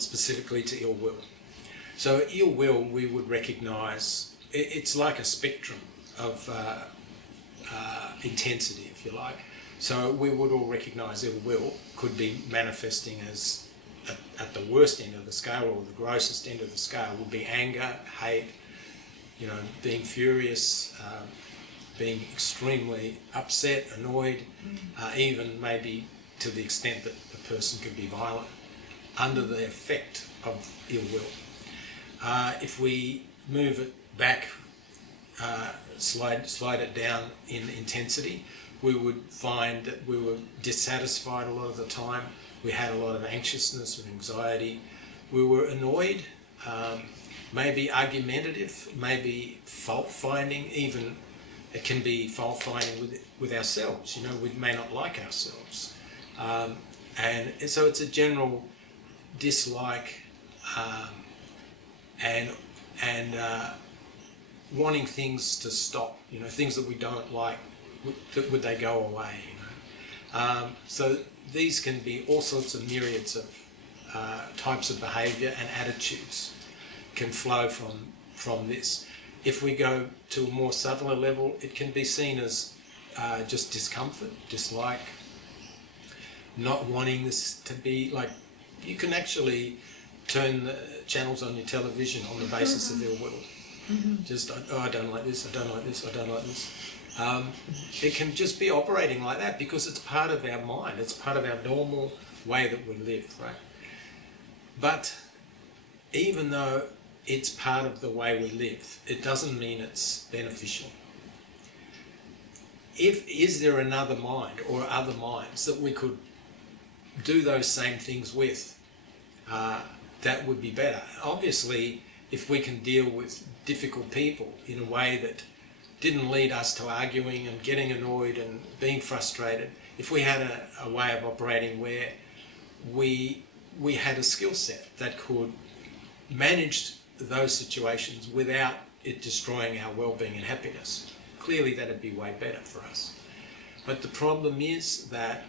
respond specifically to ill will. So ill will, we would recognise, it's like a spectrum of intensity, if you like. So we would all recognise ill will could be manifesting as at the worst end of the scale, or the grossest end of the scale would be anger, hate, being furious, being extremely upset, annoyed, even maybe to the extent that the person could be violent under the effect of ill will. If we move it back, slide it down in intensity, we would find that we were dissatisfied a lot of the time. We had a lot of anxiousness and anxiety. We were annoyed, maybe argumentative, maybe fault-finding. Even it can be fault-finding with ourselves. We may not like ourselves. And so it's a general dislike and wanting things to stop, things that we don't like, would they go away? So these can be all sorts of myriads of types of behaviour and attitudes can flow from this. If we go to a more subtler level, it can be seen as just discomfort, dislike, not wanting this to be like. You can actually turn the channels on your television on the basis of ill will. Just, I don't like this, I don't like this, I don't like this. It can just be operating like that because it's part of our mind, it's part of our normal way that we live, right? But even though it's part of the way we live, it doesn't mean it's beneficial. Is there another mind or other minds that we could do those same things with, that would be better? Obviously, if we can deal with difficult people in a way that didn't lead us to arguing and getting annoyed and being frustrated, if we had a way of operating where we had a skill set that could manage those situations without it destroying our well-being and happiness, clearly that'd be way better for us. But the problem is that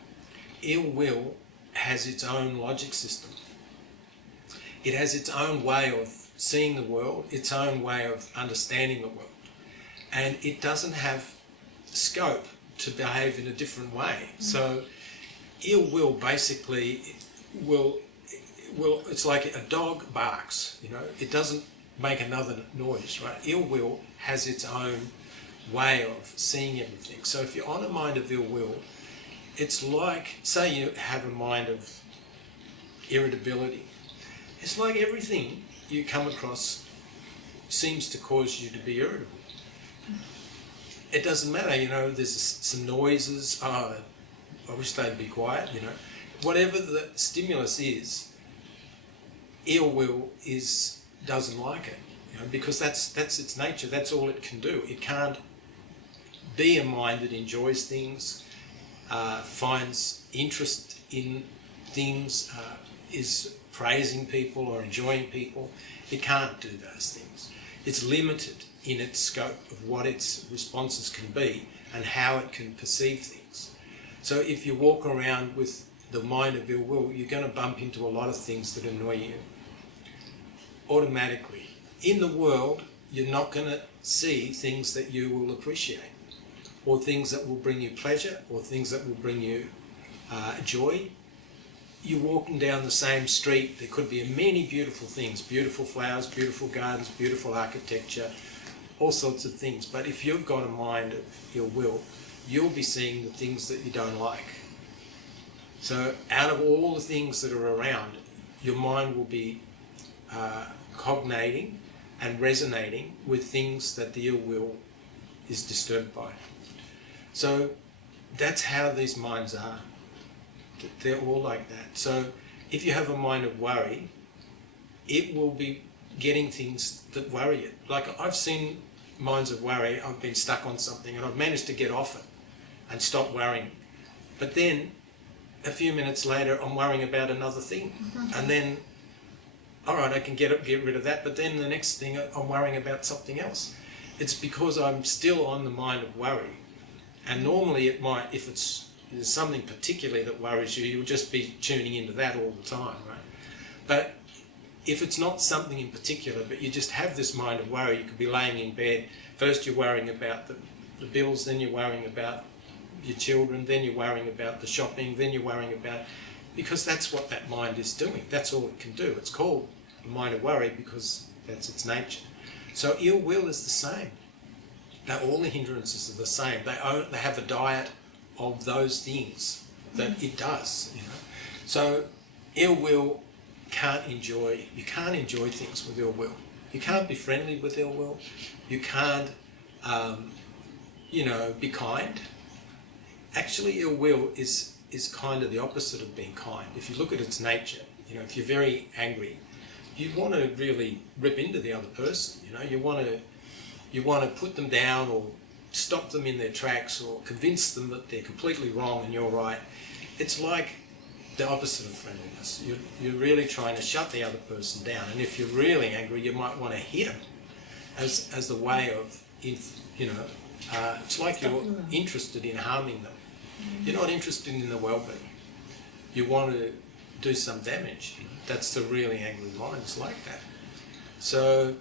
ill will has its own logic system. It has its own way of seeing the world, its own way of understanding the world. And it doesn't have scope to behave in a different way. So ill will basically it's like a dog barks, it doesn't make another noise, right? Ill will has its own way of seeing everything. So if you're on a mind of ill will, it's like, say you have a mind of irritability. It's like everything you come across seems to cause you to be irritable. It doesn't matter, there's some noises, I wish they'd be quiet, Whatever the stimulus is, ill will doesn't like it, because that's its nature, that's all it can do. It can't be a mind that enjoys things, finds interest in things, is praising people or enjoying people. It can't do those things. It's limited in its scope of what its responses can be and how it can perceive things. So if you walk around with the mind of ill will, you're going to bump into a lot of things that annoy you automatically. In the world, you're not going to see things that you will appreciate, or things that will bring you pleasure, or things that will bring you joy. You're walking down the same street, there could be many beautiful things, beautiful flowers, beautiful gardens, beautiful architecture, all sorts of things. But if you've got a mind of ill will, you'll be seeing the things that you don't like. So out of all the things that are around, your mind will be cognating and resonating with things that the ill will is disturbed by. So that's how these minds are. They're all like that. So if you have a mind of worry, it will be getting things that worry it. Like I've seen minds of worry, I've been stuck on something and I've managed to get off it and stop worrying. But then a few minutes later, I'm worrying about another thing. And then, all right, I can get rid of that. But then the next thing, I'm worrying about something else. It's because I'm still on the mind of worry. And normally it might, if there's something particularly that worries you, you'll just be tuning into that all the time, right? But if it's not something in particular, but you just have this mind of worry, you could be laying in bed, first you're worrying about the bills, then you're worrying about your children, then you're worrying about the shopping, then you're worrying about, because that's what that mind is doing. That's all it can do. It's called a mind of worry because that's its nature. So ill will is the same. Now all the hindrances are the same. They have a diet of those things that it does, you know. So ill will you can't enjoy things with ill will. You can't be friendly with ill will. You can't, be kind. Actually, ill will is kind of the opposite of being kind. If you look at its nature, you know, if you're very angry, you want to really rip into the other person. You know, you want to put them down or stop them in their tracks or convince them that they're completely wrong and you're right. It's like the opposite of friendliness. You're really trying to shut the other person down, and if you're really angry, you might want to hit them as the way of, it's like you're interested in harming them. You're not interested in the well-being. You want to do some damage. You know? That's the really angry mind. It's like that. So,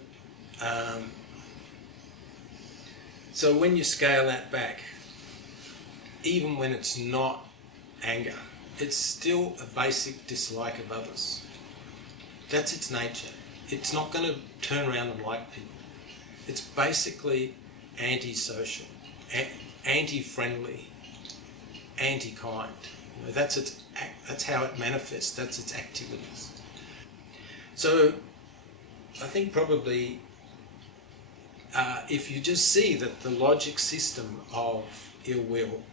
so when you scale that back, even when it's not anger, it's still a basic dislike of others. That's its nature. It's not going to turn around and like people. It's basically anti-social, anti-friendly, anti-kind. You know, that's how it manifests. That's its activities. So I think probably if you just see that the logic system of ill will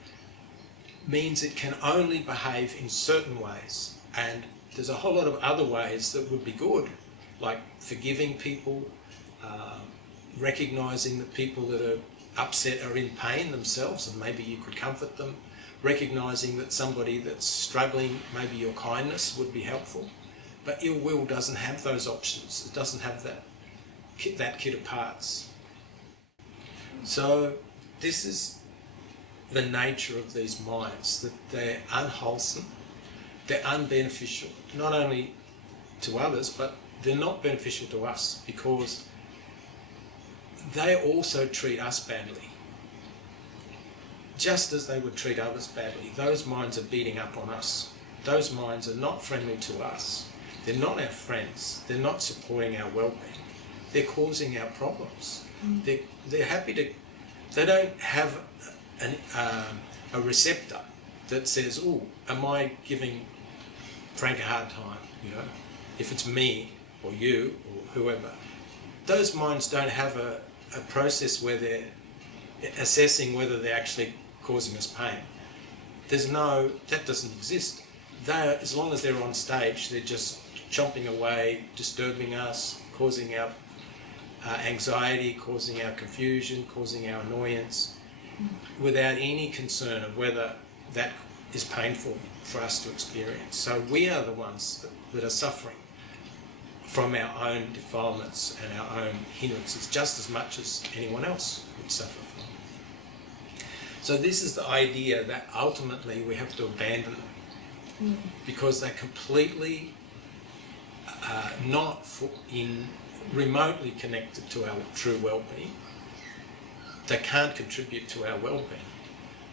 means it can only behave in certain ways, and there's a whole lot of other ways that would be good, like forgiving people, recognising that people that are upset are in pain themselves and maybe you could comfort them, recognising that somebody that's struggling, maybe your kindness would be helpful. But ill will doesn't have those options. It doesn't have that kit of parts. So this is the nature of these minds, that they're unwholesome, they're unbeneficial, not only to others, but they're not beneficial to us because they also treat us badly. Just as they would treat others badly, those minds are beating up on us. Those minds are not friendly to us. They're not our friends. They're not supporting our well-being. They're causing our problems. They're happy to, they don't have a receptor that says, oh, am I giving Frank a hard time, you know, if it's me or you or whoever. Those minds don't have a process where they're assessing whether they're actually causing us pain. That doesn't exist. As long as they're on stage, they're just chomping away, disturbing us, causing our anxiety, causing our confusion, causing our annoyance, without any concern of whether that is painful for us to experience. So we are the ones that are suffering from our own defilements and our own hindrances just as much as anyone else would suffer from. So this is the idea that ultimately we have to abandon them because they're completely not remotely connected to our true well-being. They can't contribute to our well-being.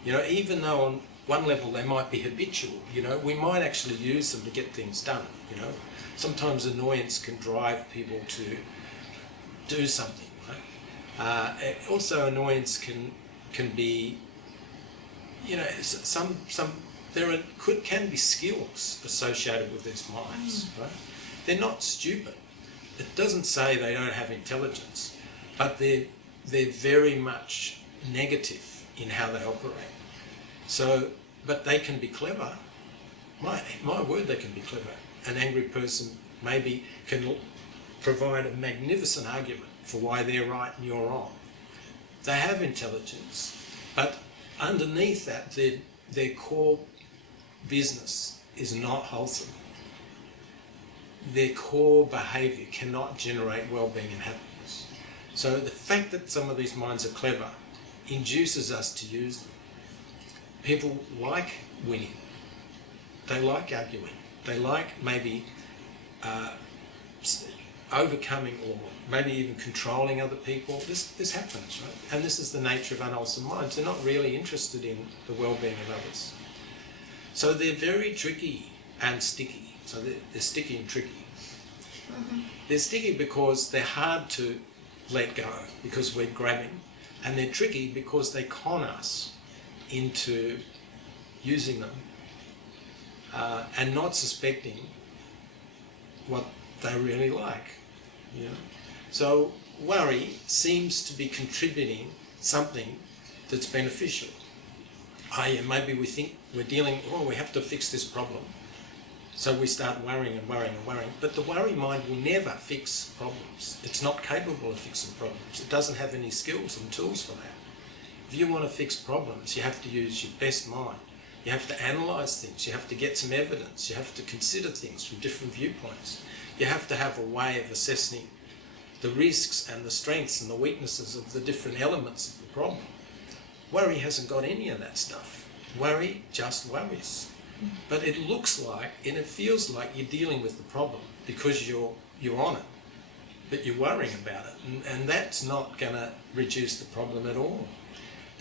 You know, even though on one level they might be habitual, you know, we might actually use them to get things done, you know. Sometimes annoyance can drive people to do something, right? Also annoyance can be, you know, can be skills associated with these minds, right? They're not stupid. It doesn't say they don't have intelligence, but they're very much negative in how they operate. So, but they can be clever. My word, they can be clever. An angry person maybe can provide a magnificent argument for why they're right and you're wrong. They have intelligence, but underneath that, their core business is not wholesome. Their core behaviour cannot generate well-being and happiness. So the fact that some of these minds are clever induces us to use them. People like winning. They like arguing. They like maybe overcoming or maybe even controlling other people. This happens, right? And this is the nature of unwholesome minds. They're not really interested in the well-being of others. So they're very tricky and sticky. So they're sticky and tricky. Mm-hmm. They're sticky because they're hard to let go, because we're grabbing. And they're tricky because they con us into using them and not suspecting what they really like. You know? So worry seems to be contributing something that's beneficial. Maybe we think we're dealing, we have to fix this problem. So we start worrying and worrying and worrying. But the worry mind will never fix problems. It's not capable of fixing problems. It doesn't have any skills and tools for that. If you want to fix problems, you have to use your best mind. You have to analyse things. You have to get some evidence. You have to consider things from different viewpoints. You have to have a way of assessing the risks and the strengths and the weaknesses of the different elements of the problem. Worry hasn't got any of that stuff. Worry just worries. But it looks like and it feels like you're dealing with the problem because you're on it, but you're worrying about it, and that's not going to reduce the problem at all.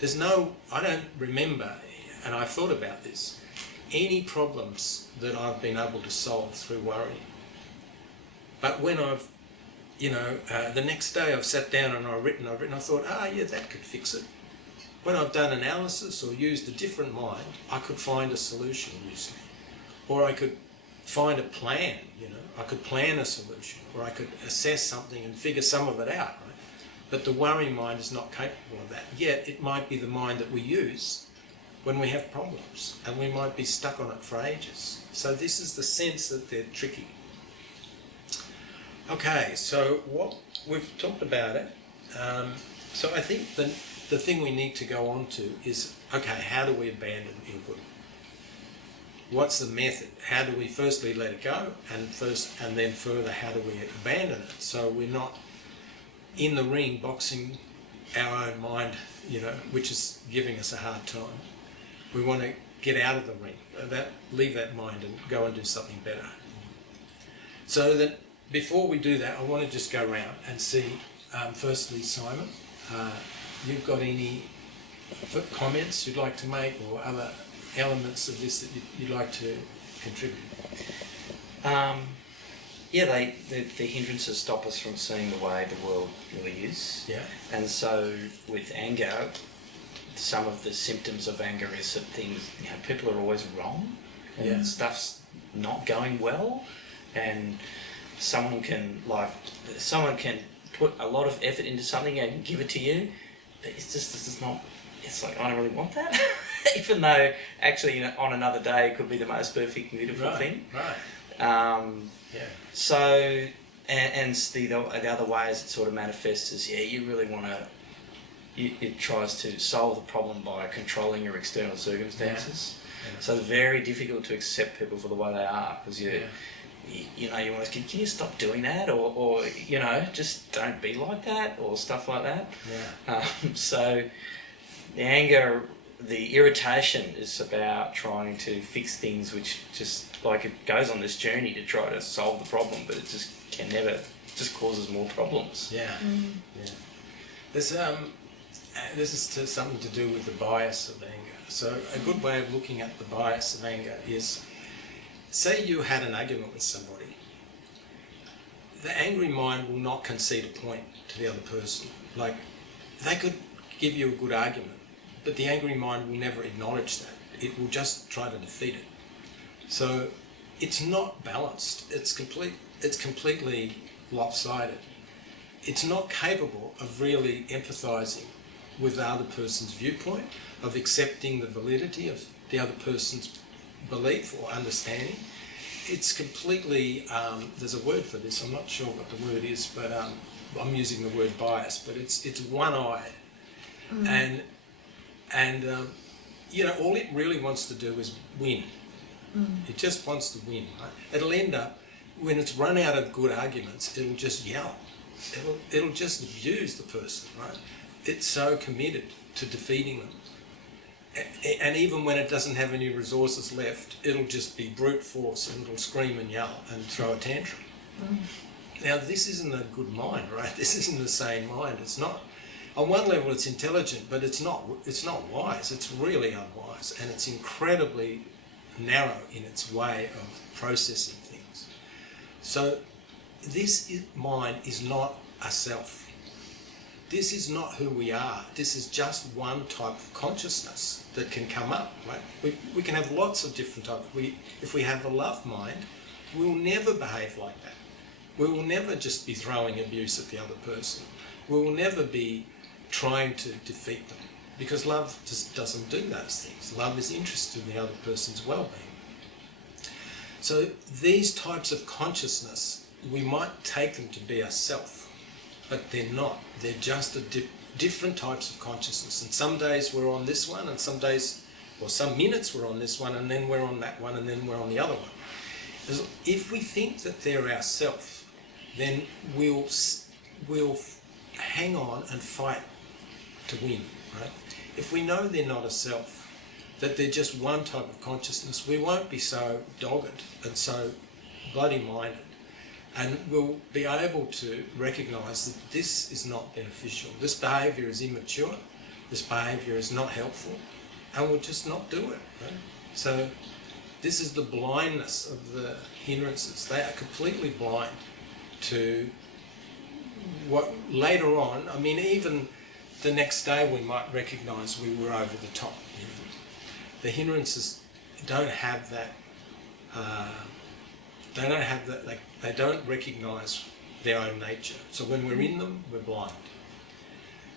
I don't remember, and I've thought about this, any problems that I've been able to solve through worry. But when I've, the next day I've sat down and I've written, I thought, yeah, that could fix it. When I've done analysis or used a different mind, I could find a solution usually. Or I could find a plan, I could plan a solution, or I could assess something and figure some of it out, right? But the worry mind is not capable of that. Yet it might be the mind that we use when we have problems, and we might be stuck on it for ages. So this is the sense that they're tricky. Okay, so what we've talked about it. So I think the thing we need to go on to is, okay, how do we abandon ill-will? What's the method? How do we firstly let it go, and then further, how do we abandon it? So we're not in the ring boxing our own mind, which is giving us a hard time. We want to get out of the ring, leave that mind and go and do something better. So that before we do that, I want to just go around and see, firstly, Simon, you've got any comments you'd like to make, or other elements of this that you'd like to contribute? The hindrances stop us from seeing the way the world really is. Yeah. And so with anger, some of the symptoms of anger is that things, people are always wrong, and stuff's not going well, and someone can put a lot of effort into something and give it to you, but this is not, it's like, I don't really want that. Even though actually on another day it could be the most perfect, beautiful thing. Right. So, and the other ways it sort of manifests is, you really want to, it tries to solve the problem by controlling your external circumstances. Yeah. So it's very difficult to accept people for the way they are, because you want to, can you stop doing that, or just don't be like that, or stuff like that. Yeah. So the anger, the irritation is about trying to fix things, which just it goes on this journey to try to solve the problem, but it just can never, just causes more problems. Yeah. Mm. Yeah. There's this is something to do with the bias of anger. So a good way of looking at the bias of anger is, say you had an argument with somebody. The angry mind will not concede a point to the other person. Like, they could give you a good argument, but the angry mind will never acknowledge that. It will just try to defeat it. So it's not balanced. It's completely lopsided. It's not capable of really empathising with the other person's viewpoint, of accepting the validity of the other person's belief or understanding. It's completely, there's a word for this, I'm not sure what the word is, but I'm using the word bias, but it's one-eyed. Mm. And all it really wants to do is win. Mm. It just wants to win, right? It'll end up, when it's run out of good arguments, it'll just yell. It'll just abuse the person, right? It's so committed to defeating them. And even when it doesn't have any resources left, it'll just be brute force, and it'll scream and yell and throw a tantrum. Mm. Now, this isn't a good mind, right? This isn't a sane mind. It's not. On one level, it's intelligent, but it's not wise. It's really unwise, and it's incredibly narrow in its way of processing things. So, mind is not a self. This is not who we are. This is just one type of consciousness that can come up, right? We can have lots of different types. If we have a love mind, we'll never behave like that. We will never just be throwing abuse at the other person. We will never be trying to defeat them, because love just doesn't do those things. Love is interested in the other person's well-being. So these types of consciousness, we might take them to be a self, but they're not. They're just different types of consciousness. And some days we're on this one, and some days, or some minutes we're on this one, and then we're on that one, and then we're on the other one. If we think that they're our self, then we'll hang on and fight to win, right? If we know they're not a self, that they're just one type of consciousness, we won't be so dogged and so bloody minded. And we'll be able to recognise that this is not beneficial. This behaviour is immature. This behaviour is not helpful. And we'll just not do it. Right? So this is the blindness of the hindrances. They are completely blind to what later on, I mean, even the next day we might recognise we were over the top. You know? The hindrances don't have that. They don't recognise their own nature. So when we're in them, we're blind.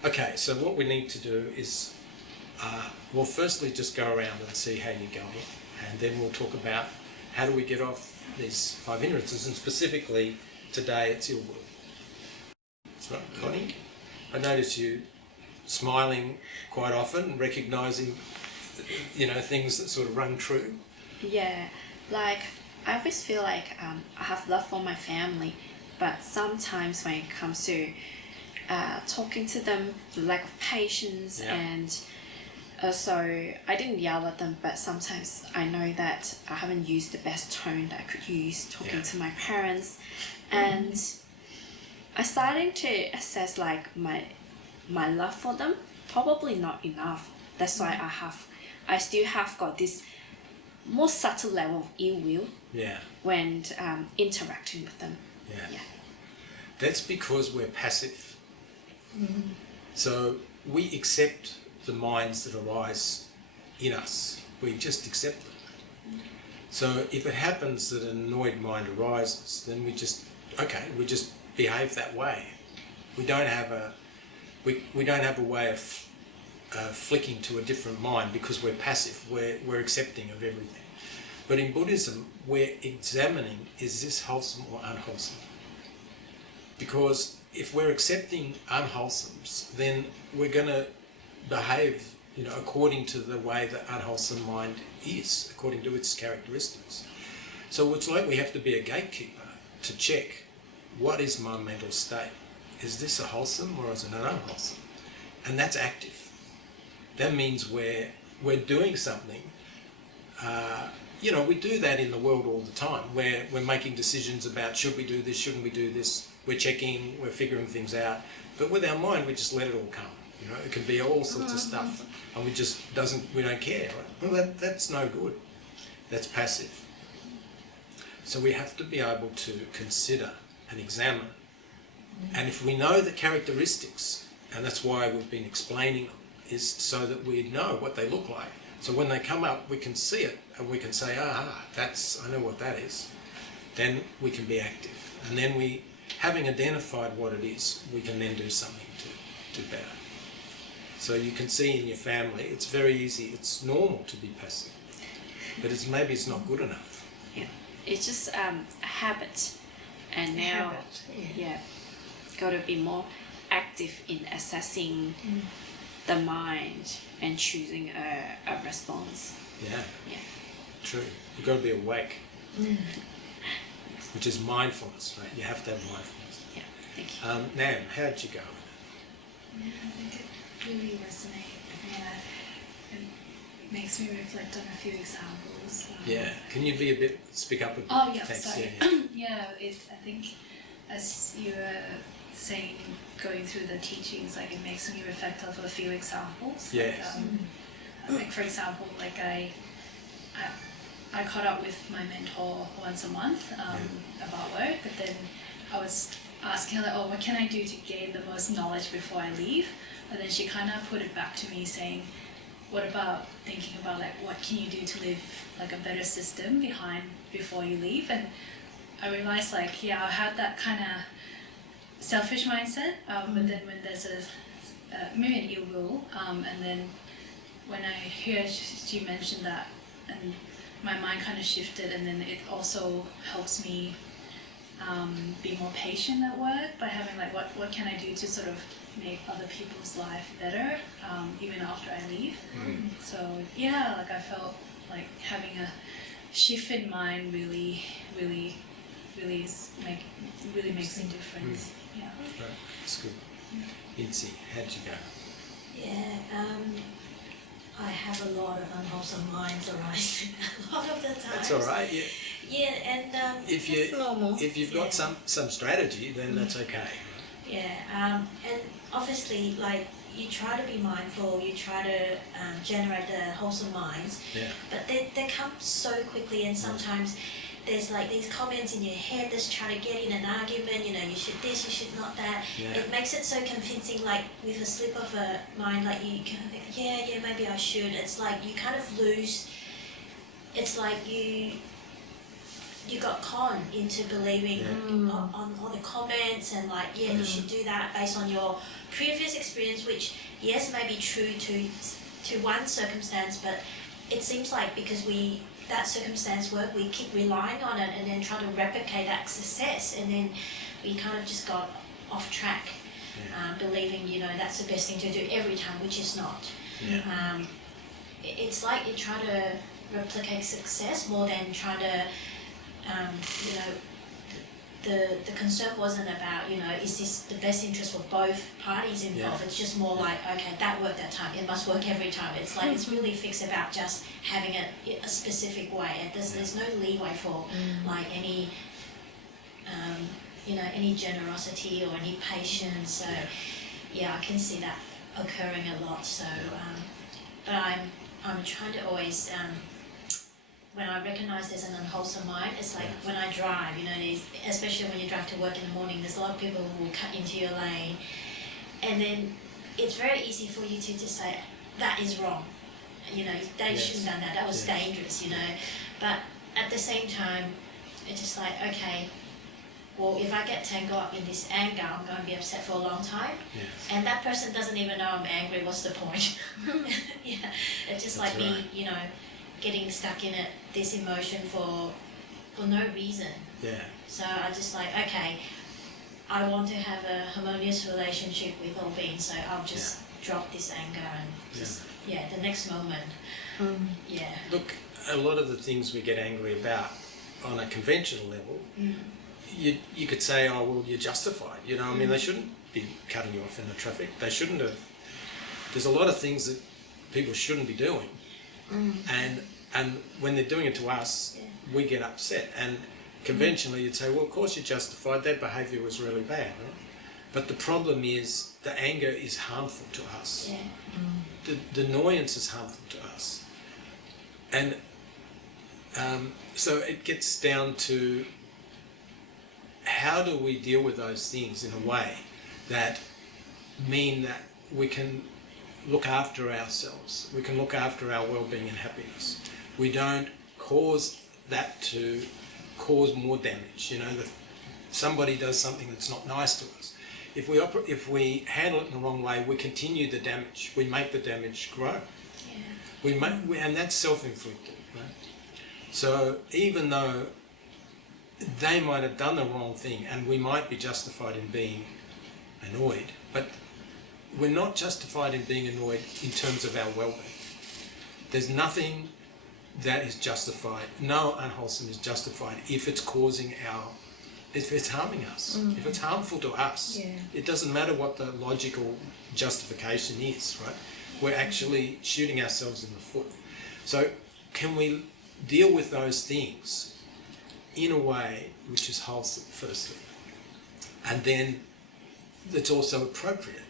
Okay, so what we need to do is, well, firstly just go around and see how you're going, and then we'll talk about how do we get off these 5 hindrances, and specifically today it's ill will. That's right, Connie. I notice you smiling quite often, recognising, things that sort of run true. Yeah, like I always feel like I have love for my family, but sometimes when it comes to talking to them, the lack of patience, and so I didn't yell at them, but sometimes I know that I haven't used the best tone that I could use talking to my parents, and I starting to assess like my love for them, probably not enough. That's why I still have got this more subtle level of ill will when interacting with them. That's because we're passive. So we accept the minds that arise in us. We just accept them. So if it happens that an annoyed mind arises, then we just behave that way. We don't have a way of flicking to a different mind because we're passive. We're accepting of everything. But in Buddhism, we're examining, is this wholesome or unwholesome? Because if we're accepting unwholesomes, then we're going to behave, according to the way the unwholesome mind is, according to its characteristics. So it's like we have to be a gatekeeper to check, what is my mental state? Is this a wholesome or is it an unwholesome? And that's active. That means we're doing something. We do that in the world all the time, where we're making decisions about should we do this, shouldn't we do this. We're checking, we're figuring things out. But with our mind, we just let it all come. It can be all sorts of stuff, and we don't care. Right? Well, that's no good. That's passive. So we have to be able to consider and examine. And if we know the characteristics, and that's why we've been explaining them, is so that we know what they look like. So when they come up, we can see it, and we can say, I know what that is. Then we can be active. And then having identified what it is, we can then do something to do better. So you can see in your family, it's very easy, it's normal to be passive. But maybe it's not good enough. Yeah, it's just a habit. And now, got to be more active in assessing the mind and choosing a response. Yeah. True. You've got to be awake, which is mindfulness, right? You have to have mindfulness. Yeah, thank you. Nam, how'd you go? Yeah, I think it really resonates. I think it makes me reflect on a few examples. Can you speak up a bit? Oh, yeah, Thanks. sorry. Yeah. I think as you were saying, going through the teachings, like it makes me reflect of a few examples. Yes. Like for example, like I caught up with my mentor once a month about work, but then I was asking her like, oh, what can I do to gain the most knowledge before I leave? And then she kind of put it back to me saying, what about thinking about like what can you do to leave like a better system behind before you leave? And I realized like, yeah, I had that kind of selfish mindset, but then when there's maybe an ill will, and then when I heard she mentioned that, and my mind kind of shifted, and then it also helps me be more patient at work by having like what can I do to sort of make other people's life better even after I leave. So yeah, like I felt like having a shift in mind really makes a difference. Yeah. Right. That's good. Incy, how'd you go? Yeah, I have a lot of unwholesome minds arising a lot of the time. That's all right. Yeah. Yeah, and It's normal. If you've got some strategy, then that's okay. yeah, and obviously, like you try to be mindful, you try to generate the wholesome minds, Yeah. but they come so quickly, and sometimes there's like these comments in your head that's trying to get in an argument, you know, you should this, you should not that. Yeah. It makes it so convincing, like with a slip of a mind, like you kind of think, yeah, maybe I should. It's like you kind of lose, it's like you got conned into believing on all the comments and like, yeah, you should do that based on your previous experience, which yes, may be true to one circumstance, but it seems like because that circumstance work, we keep relying on it and then try to replicate that success, and then we kind of just got off track, believing, you know, that's the best thing to do every time, which is not. Yeah. It's like you try to replicate success more than trying to, you know, the concern wasn't about, you know, is this the best interest for both parties involved? It's just more like, okay, that worked that time, it must work every time. It's like it's really fixed about just having it a specific way, and there's no leeway for like any you know, any generosity or any patience. So yeah, I can see that occurring a lot. So but I'm trying to always when I recognise there's an unwholesome mind, it's like when I drive, you know, especially when you drive to work in the morning, there's a lot of people who will cut into your lane, and then it's very easy for you to just say, that is wrong, you know, they shouldn't have done that, that was dangerous, you know. But at the same time, it's just like, okay, well, if I get tangled up in this anger, I'm going to be upset for a long time. And that person doesn't even know I'm angry, what's the point? Yeah, it's just That's like me, you know, getting stuck in it, this emotion for no reason. Yeah. So I just like, okay, I want to have a harmonious relationship with all beings, so I'll just drop this anger and just, the next moment. Yeah. Look, a lot of the things we get angry about on a conventional level, you could say, oh, well, you're justified. You know, I mean, they shouldn't be cutting you off in the traffic. They shouldn't have. There's a lot of things that people shouldn't be doing. And when they're doing it to us, we get upset. And conventionally, you'd say, well, of course you're justified. That behaviour was really bad, right? But the problem is the anger is harmful to us. The annoyance is harmful to us. And so it gets down to how do we deal with those things in a way that mean that we can look after ourselves, we can look after our well-being and happiness. We don't cause that to cause more damage. You know, somebody does something that's not nice to us. If we handle it in the wrong way, we continue the damage. We make the damage grow. And that's self-inflicted, right? So even though they might have done the wrong thing and we might be justified in being annoyed, but we're not justified in being annoyed in terms of our well-being. There's nothing that is justified, no unwholesome is justified if it's if it's harming us, if it's harmful to us. It doesn't matter what the logical justification is, right? We're actually shooting ourselves in the foot. So can we deal with those things in a way which is wholesome, firstly? and then that's also appropriate,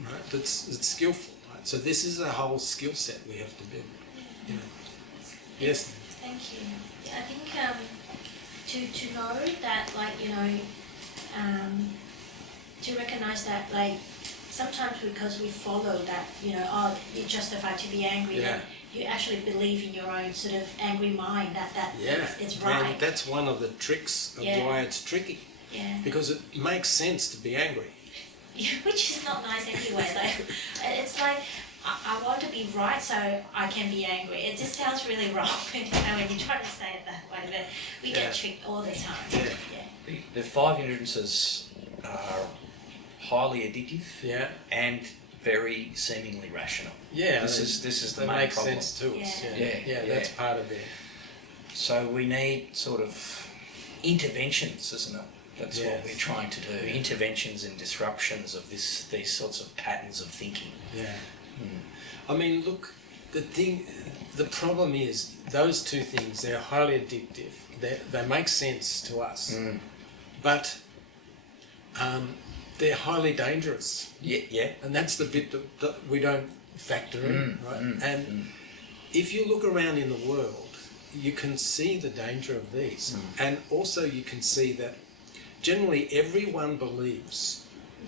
right? That's skillful, right? So this is a whole skill set we have to build. You know. Yes. Thank you. Yeah, I think to know that, like, you know, to recognize that, like, sometimes because we follow that, you know, oh, you're justified to be angry, Yeah. then you actually believe in your own sort of angry mind that Yeah, it's right. and that's one of the tricks of Yeah. why it's tricky, Yeah. because it makes sense to be angry. Which is not nice anyway. Like, it's like, I want to be right so I can be angry. It just sounds really wrong when you try to say it that way, but we Yeah. get tricked all the time. Yeah. The 5 hindrances are highly addictive Yeah, and very seemingly rational. yeah. This is the that main makes problem. sense to us. Yeah. Yeah, Yeah, that's yeah. part of it. So we need sort of interventions, isn't it? That's what Yes. we're trying to do. Interventions and disruptions of these sorts of patterns of thinking. Yeah. I mean, look, the problem is those two things, they're highly addictive. They make sense to us, but they're highly dangerous. Yeah. And that's the bit that we don't factor in, right? And if you look around in the world, you can see the danger of these. And also you can see that generally everyone believes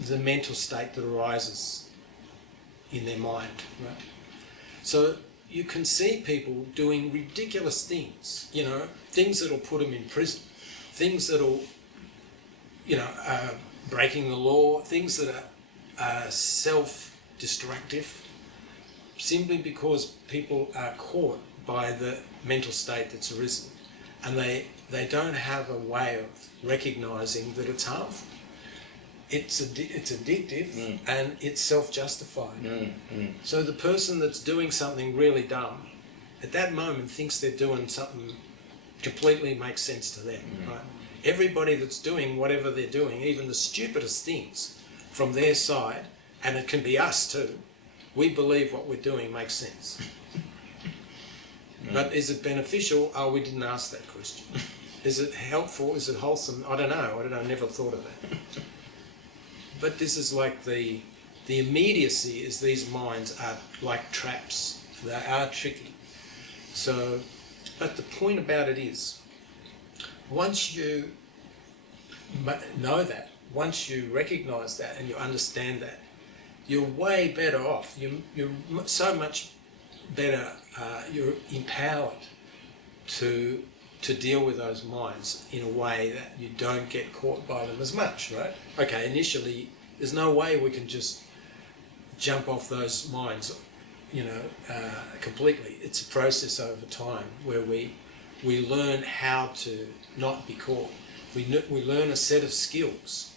the mental state that arises in their mind, right? So you can see people doing ridiculous things, you know, things that'll put them in prison, things that'll, you know, breaking the law, things that are self-destructive, simply because people are caught by the mental state that's arisen, and they don't have a way of recognising that it's harmful. It's addictive and it's self-justified. So the person that's doing something really dumb, at that moment thinks they're doing something completely makes sense to them, right? Everybody that's doing whatever they're doing, even the stupidest things, from their side, and it can be us too, we believe what we're doing makes sense. But is it beneficial? Oh, we didn't ask that question. Is it helpful? Is it wholesome? I don't know. I never thought of that. But this is like the immediacy is these minds are like traps. They are tricky. So, but the point about it is, once you know that, once you recognise that and you understand that, you're way better off. You're so much better. You're empowered to deal with those minds in a way that you don't get caught by them as much, right? Okay, initially, there's no way we can just jump off those minds, you know, completely. It's a process over time where we learn how to not be caught. We learn a set of skills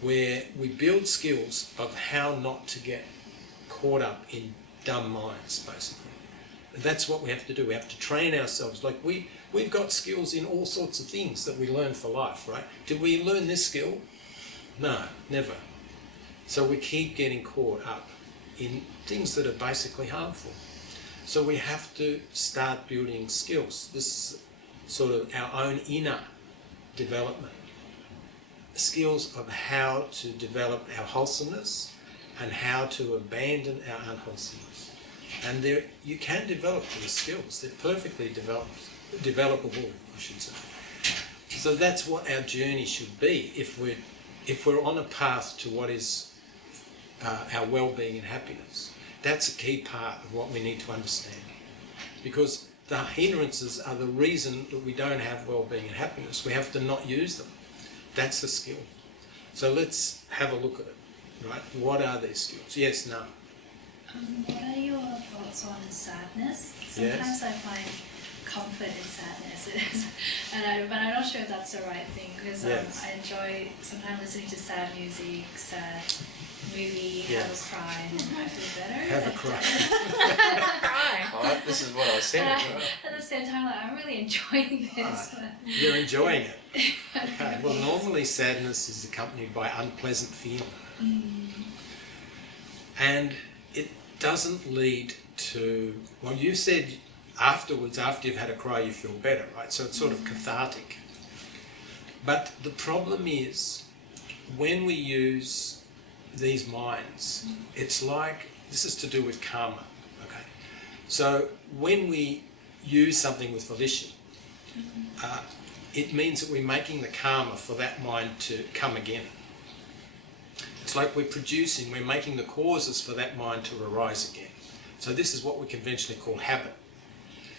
where we build skills of how not to get caught up in dumb minds, basically. That's what we have to do. We have to train ourselves. Like we've got skills in all sorts of things that we learn for life, right? Did we learn this skill? No, never. So we keep getting caught up in things that are basically harmful. So we have to start building skills. This is sort of our own inner development. Skills of how to develop our wholesomeness and how to abandon our unwholesomeness. And you can develop these skills. They're perfectly developable, I should say. So that's what our journey should be if we're on a path to what is our well-being and happiness. That's a key part of what we need to understand. Because the hindrances are the reason that we don't have well-being and happiness. We have to not use them. That's the skill. So let's have a look at it, right? What are these skills? Yes, no. What are your thoughts on sadness? Yes. Sometimes I find comfort in sadness, but I'm not sure if that's the right thing because Yes. I enjoy sometimes listening to sad music, sad movie, Yes. have a cry, and I feel better. Have a But, cry. Oh, this is what I was saying. at the same time, like, I'm really enjoying this. You're enjoying it. Okay. Well, normally sadness is accompanied by unpleasant feeling. And it doesn't lead to, well, you said afterwards, after you've had a cry, you feel better, right? So it's sort of cathartic. But the problem is when we use these minds, it's like, this is to do with karma, okay? So when we use something with volition, it means that we're making the karma for that mind to come again. It's like we're making the causes for that mind to arise again. So this is what we conventionally call habit.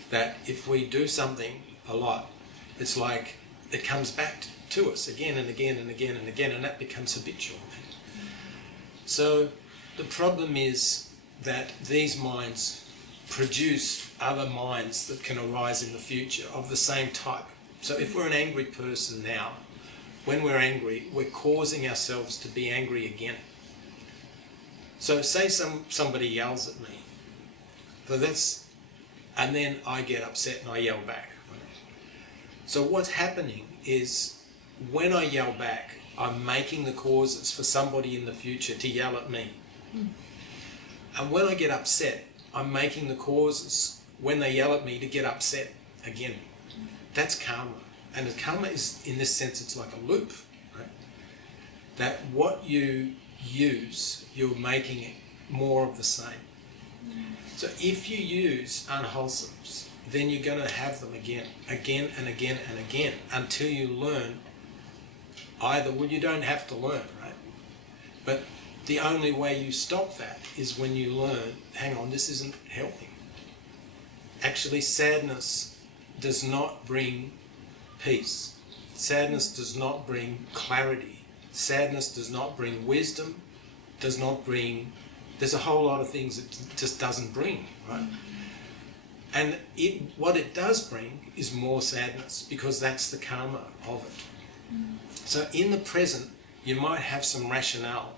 That if we do something a lot, it's like it comes back to us again and again and again and again, and that becomes habitual. So the problem is that these minds produce other minds that can arise in the future of the same type. So if we're an angry person now, when we're angry, we're causing ourselves to be angry again. So say somebody yells at me, and then I get upset and I yell back. So what's happening is when I yell back, I'm making the causes for somebody in the future to yell at me. And when I get upset, I'm making the causes when they yell at me to get upset again. That's karma. And karma is, in this sense, it's like a loop, right? That what you use, you're making it more of the same. So if you use unwholesomes, then you're going to have them again and again and again until you learn either, well, you don't have to learn, right? But the only way you stop that is when you learn, hang on, this isn't helping. Actually, sadness does not bring peace. Sadness does not bring clarity. Sadness does not bring wisdom, does not bring... There's a whole lot of things it just doesn't bring, right? And what it does bring is more sadness, because that's the karma of it. So in the present, you might have some rationale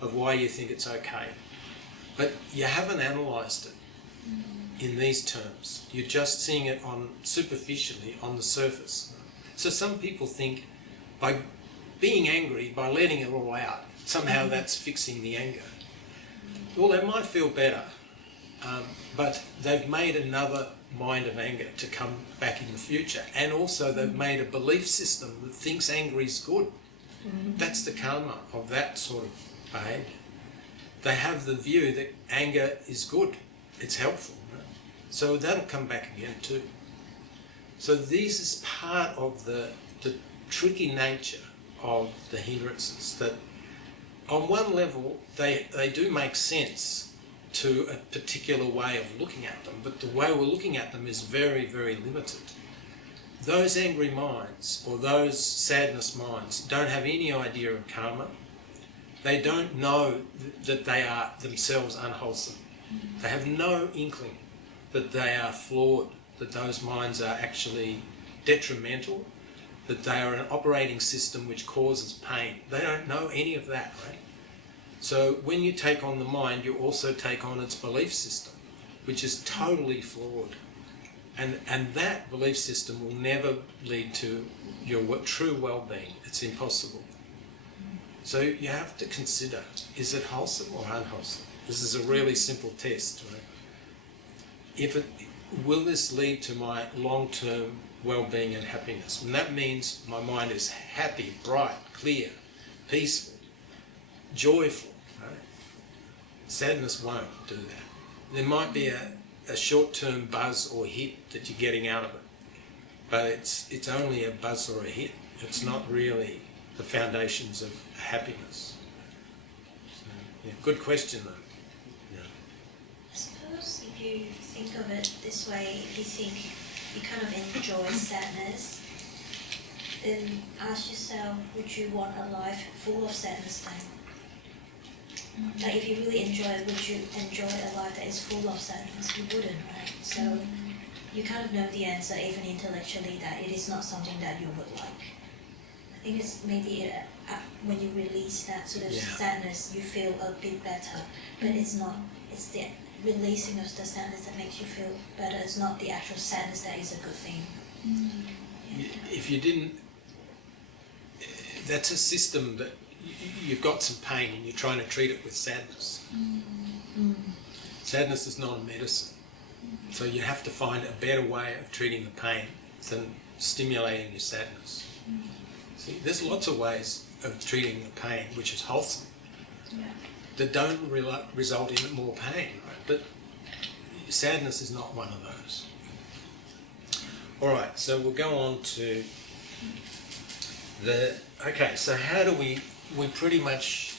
of why you think it's okay, but you haven't analysed it in these terms. You're just seeing it superficially on the surface. So some people think by being angry, by letting it all out, somehow that's fixing the anger. Well, they might feel better, but they've made another mind of anger to come back in the future. And also they've made a belief system that thinks anger is good. That's the karma of that sort of behaviour. They have the view that anger is good, it's helpful. Right? So that'll come back again too. So this is part of the tricky nature of the hindrances, that on one level they do make sense to a particular way of looking at them, but the way we're looking at them is very, very limited. Those angry minds or those sadness minds don't have any idea of karma. They don't know that they are themselves unwholesome. They have no inkling that they are flawed, that those minds are actually detrimental, that they are an operating system which causes pain. They don't know any of that, right? So when you take on the mind, you also take on its belief system, which is totally flawed. And that belief system will never lead to your true well-being. It's impossible. So you have to consider, is it wholesome or unwholesome? This is a really simple test, right? Will this lead to my long-term well-being and happiness? And that means my mind is happy, bright, clear, peaceful, joyful, right? Sadness won't do that. There might be a short-term buzz or hit that you're getting out of it, but it's only a buzz or a hit. It's not really the foundations of happiness. So, yeah, good question though. Yeah. I suppose if you think of it this way, if you think you kind of enjoy sadness, then ask yourself, would you want a life full of sadness then? Like if you really enjoy it, would you enjoy a life that is full of sadness? You wouldn't, right? So you kind of know the answer even intellectually that it is not something that you would like. I think it's maybe when you release that sort of sadness, you feel a bit better. But it's not, it's the releasing of the sadness that makes you feel better. It's not the actual sadness that is a good thing. If you didn't, that's a system that you've got some pain and you're trying to treat it with sadness. Sadness is not a medicine. So you have to find a better way of treating the pain than stimulating your sadness. See, there's lots of ways of treating the pain, which is wholesome, Yeah. that don't result in more pain, right? But sadness is not one of those. All right, so we'll go on to okay, so how do we pretty much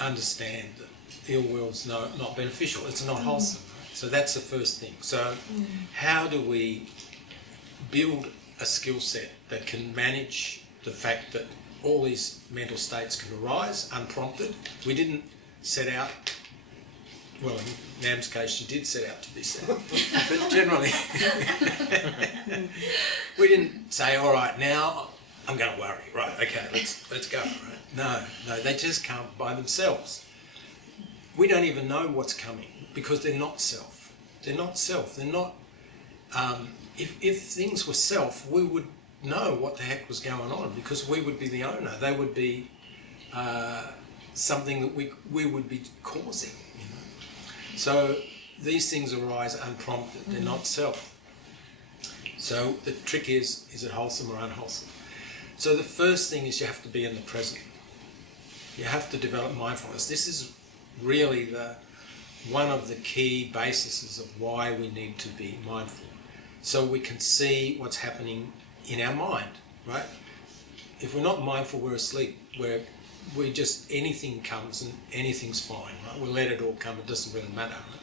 understand that ill will's not beneficial, it's not wholesome, right? So that's the first thing. So how do we build a skill set that can manage the fact that all these mental states can arise unprompted? We didn't set out, well, in Nam's case, she did set out to be sad, but generally, we didn't say, all right, now I'm going to worry, right? Okay, let's go, right? No, they just come by themselves. We don't even know what's coming because they're not self. They're not self. They're not. If things were self, we would know what the heck was going on because we would be the owner. They would be something that we would be causing. You know? So these things arise unprompted. They're not self. So the trick is it wholesome or unwholesome? So the first thing is you have to be in the present. You have to develop mindfulness. This is really one of the key bases of why we need to be mindful. So we can see what's happening in our mind, right? If we're not mindful, we're asleep. We just, anything comes and anything's fine, right? We let it all come, it doesn't really matter, right?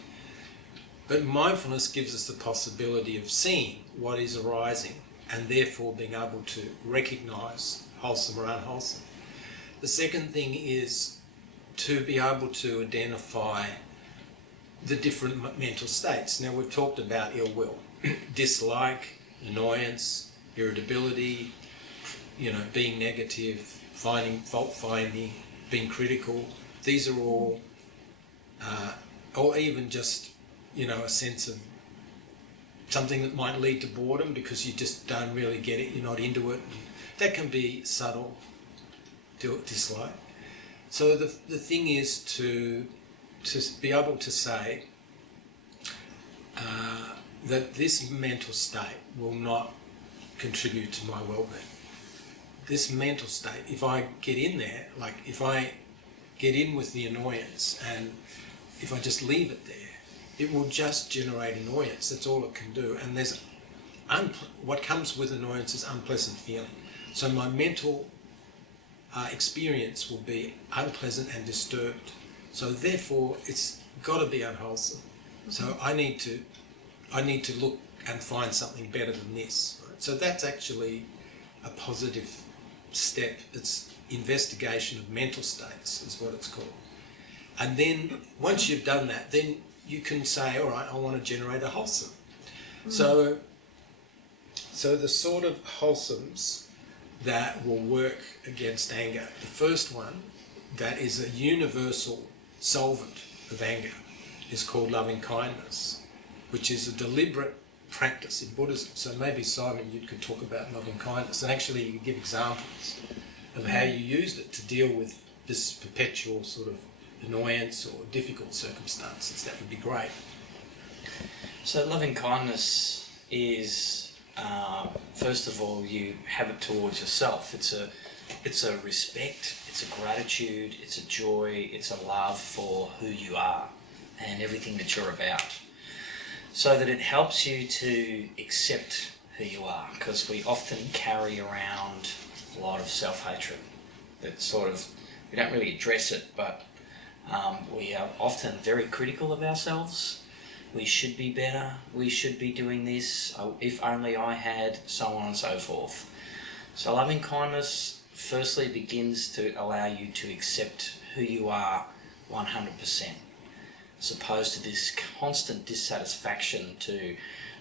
But mindfulness gives us the possibility of seeing what is arising and therefore being able to recognise wholesome or unwholesome. The second thing is to be able to identify the different mental states. Now we've talked about ill will, dislike, annoyance, irritability, being negative, fault finding, being critical. These are all, or even just, a sense of something that might lead to boredom because you just don't really get it, you're not into it. That can be subtle, dislike. So the thing is to be able to say that this mental state will not contribute to my well-being. This mental state, if I get in there, like if I get in with the annoyance and if I just leave it there, it will just generate annoyance. That's all it can do. And there's what comes with annoyance is unpleasant feeling. So my mental experience will be unpleasant and disturbed. So therefore, it's got to be unwholesome. So I need to look and find something better than this. Right? So that's actually a positive step. It's investigation of mental states is what it's called. And then once you've done that, then you can say, all right, I want to generate a wholesome. So the sort of wholesomes that will work against anger. The first one that is a universal solvent of anger is called loving kindness, which is a deliberate practice in Buddhism. So maybe Simon, you could talk about loving kindness and actually you could give examples of how you used it to deal with this perpetual sort of annoyance or difficult circumstances. That would be great. So loving kindness is, first of all, you have it towards yourself. It's a respect, it's a gratitude, it's a joy, it's a love for who you are and everything that you're about. So that it helps you to accept who you are, because we often carry around a lot of self-hatred that sort of, we don't really address it, but we are often very critical of ourselves. We should be better, we should be doing this, if only I had, so on and so forth. So loving kindness firstly begins to allow you to accept who you are 100%, as opposed to this constant dissatisfaction to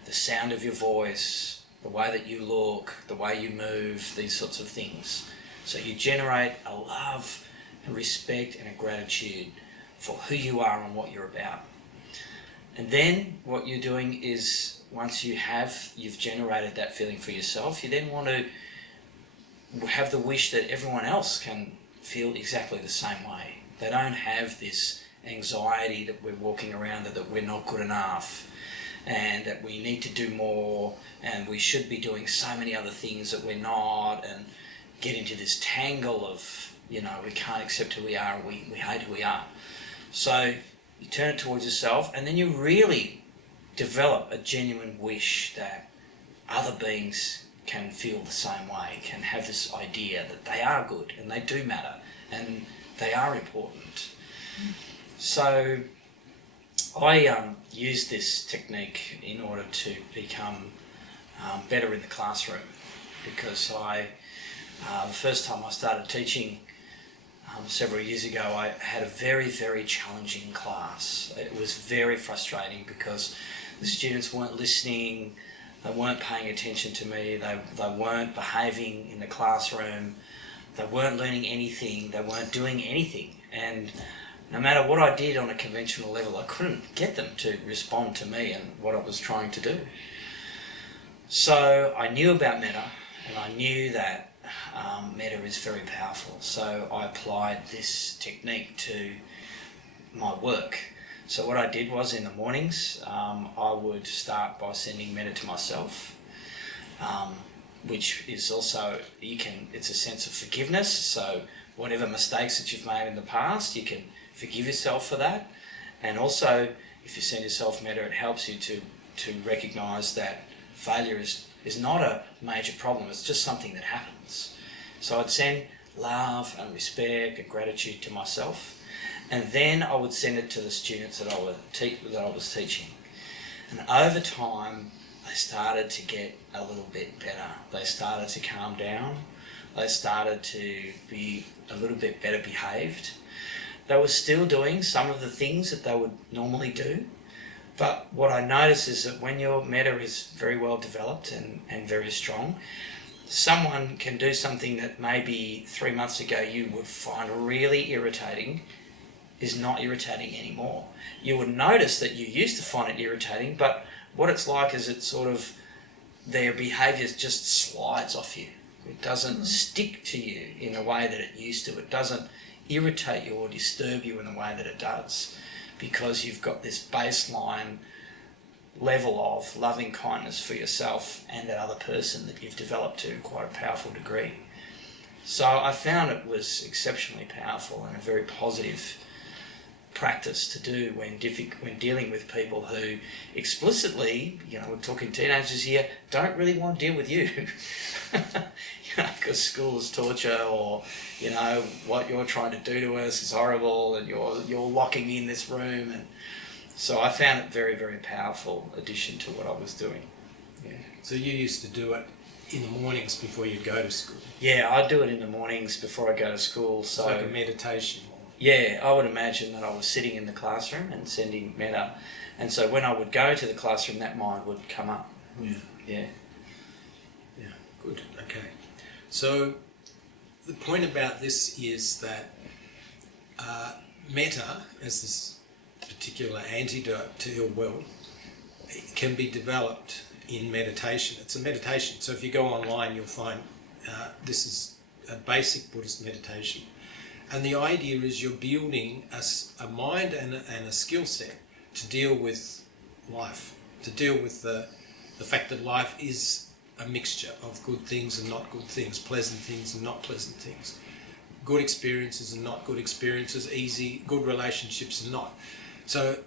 the sound of your voice, the way that you look, the way you move, these sorts of things. So you generate a love, a respect and a gratitude for who you are and what you're about. And then what you're doing is, once you've generated that feeling for yourself, you then want to have the wish that everyone else can feel exactly the same way. They don't have this anxiety that we're walking around that we're not good enough and that we need to do more and we should be doing so many other things that we're not, and get into this tangle of, you know, we can't accept who we are, we hate who we are. So you turn it towards yourself, and then you really develop a genuine wish that other beings can feel the same way, can have this idea that they are good and they do matter and they are important. So I used this technique in order to become better in the classroom, because the first time I started teaching several years ago, I had a very, very challenging class. It was very frustrating because the students weren't listening, they weren't paying attention to me, they weren't behaving in the classroom, they weren't learning anything, they weren't doing anything. And no matter what I did on a conventional level, I couldn't get them to respond to me and what I was trying to do. So I knew about metta, and I knew that metta is very powerful. So I applied this technique to my work. So what I did was, in the mornings, I would start by sending metta to myself, which is also, it's a sense of forgiveness. So whatever mistakes that you've made in the past, you can forgive yourself for that. And also, if you send yourself metta, it helps you to recognise that failure is not a major problem, it's just something that happens. So I'd send love and respect and gratitude to myself, and then I would send it to the students that I was teaching. And over time, they started to get a little bit better. They started to calm down. They started to be a little bit better behaved. They were still doing some of the things that they would normally do. But what I notice is that when your metta is very well developed and very strong, someone can do something that maybe 3 months ago you would find really irritating is not irritating anymore. You would notice that you used to find it irritating, but what it's like is it sort of, their behaviour just slides off you. It doesn't stick to you in the way that it used to. It doesn't irritate you or disturb you in the way that it does, because you've got this baseline level of loving kindness for yourself and that other person that you've developed to quite a powerful degree. So I found it was exceptionally powerful and a very positive practice to do when dealing with people who explicitly, you know, we're talking teenagers here, don't really want to deal with you. You know, because school is torture, or, you know, what you're trying to do to us is horrible, and you're locking me in this room. And so I found it very, very powerful addition to what I was doing. Yeah. So you used to do it in the mornings before you go to school? Yeah, I do it in the mornings before I go to school. So it's like a meditation. Yeah, I would imagine that I was sitting in the classroom and sending metta, and so when I would go to the classroom, that mind would come up. Yeah. Yeah. Yeah, good, okay. So the point about this is that metta, as this particular antidote to ill will, it can be developed in meditation. It's a meditation. So if you go online, you'll find this is a basic Buddhist meditation. And the idea is you're building a mind and a skill set to deal with life, to deal with the fact that life is a mixture of good things and not good things, pleasant things and not pleasant things, good experiences and not good experiences, good relationships and not. So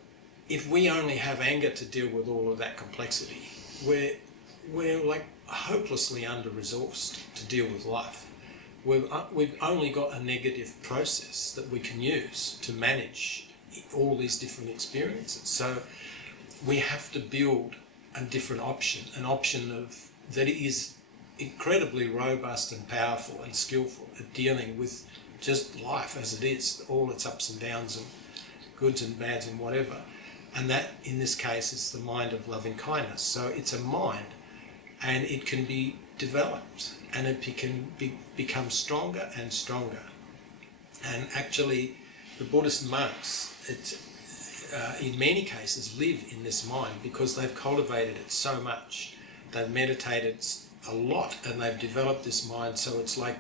if we only have anger to deal with all of that complexity, we're like hopelessly under-resourced to deal with life. We've only got a negative process that we can use to manage all these different experiences. So we have to build a different option, an option that is incredibly robust and powerful and skillful at dealing with just life as it is, all its ups and downs and goods and bads and whatever. And that, in this case, is the mind of loving kindness. So it's a mind, and it can be developed, and it can become stronger and stronger. And actually, the Buddhist monks, in many cases, live in this mind because they've cultivated it so much. They've meditated a lot, and they've developed this mind, so it's like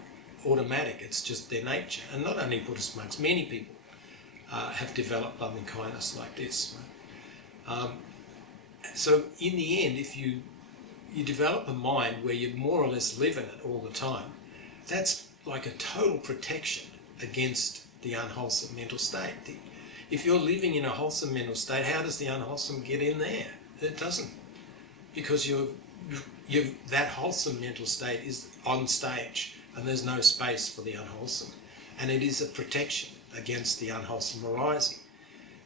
automatic. It's just their nature. And not only Buddhist monks, many people have developed loving kindness like this. Right? So in the end, if you develop a mind where you more or less live in it all the time, that's like a total protection against the unwholesome mental state. If you're living in a wholesome mental state, how does the unwholesome get in there? It doesn't, because that wholesome mental state is on stage and there's no space for the unwholesome, and it is a protection against the unwholesome arising.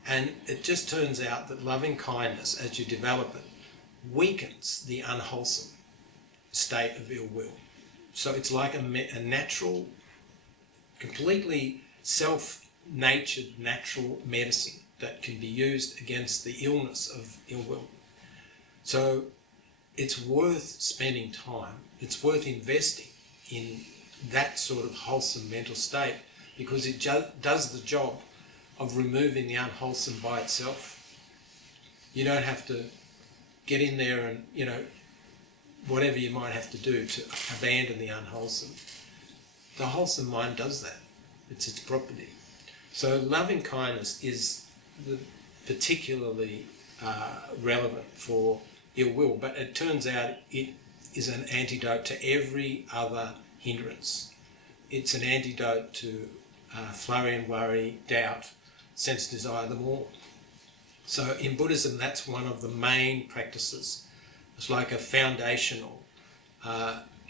And it just turns out that loving kindness, as you develop it, weakens the unwholesome state of ill will. So it's like a natural, completely self-natured natural medicine that can be used against the illness of ill will. So it's worth spending time, it's worth investing in that sort of wholesome mental state, because it does the job of removing the unwholesome by itself. You don't have to get in there and, whatever you might have to do to abandon the unwholesome. The wholesome mind does that. It's its property. So loving kindness is particularly relevant for ill will, but it turns out it is an antidote to every other hindrance. It's an antidote to flurry and worry, doubt, sense desire, them all. So in Buddhism, that's one of the main practices. It's like a foundational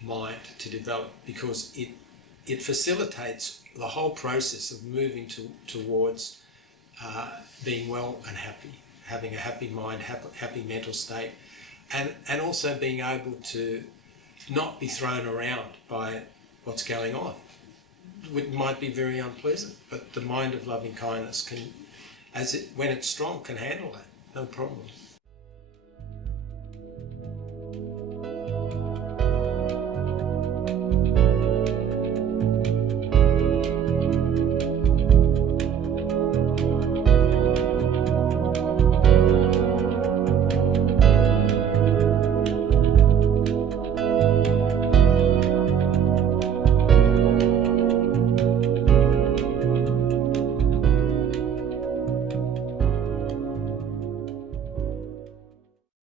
mind to develop, because it facilitates the whole process of moving towards being well and happy, having a happy mind, happy mental state, and also being able to not be thrown around by what's going on. It might be very unpleasant, but the mind of loving kindness can, when it's strong, can handle that, no problem.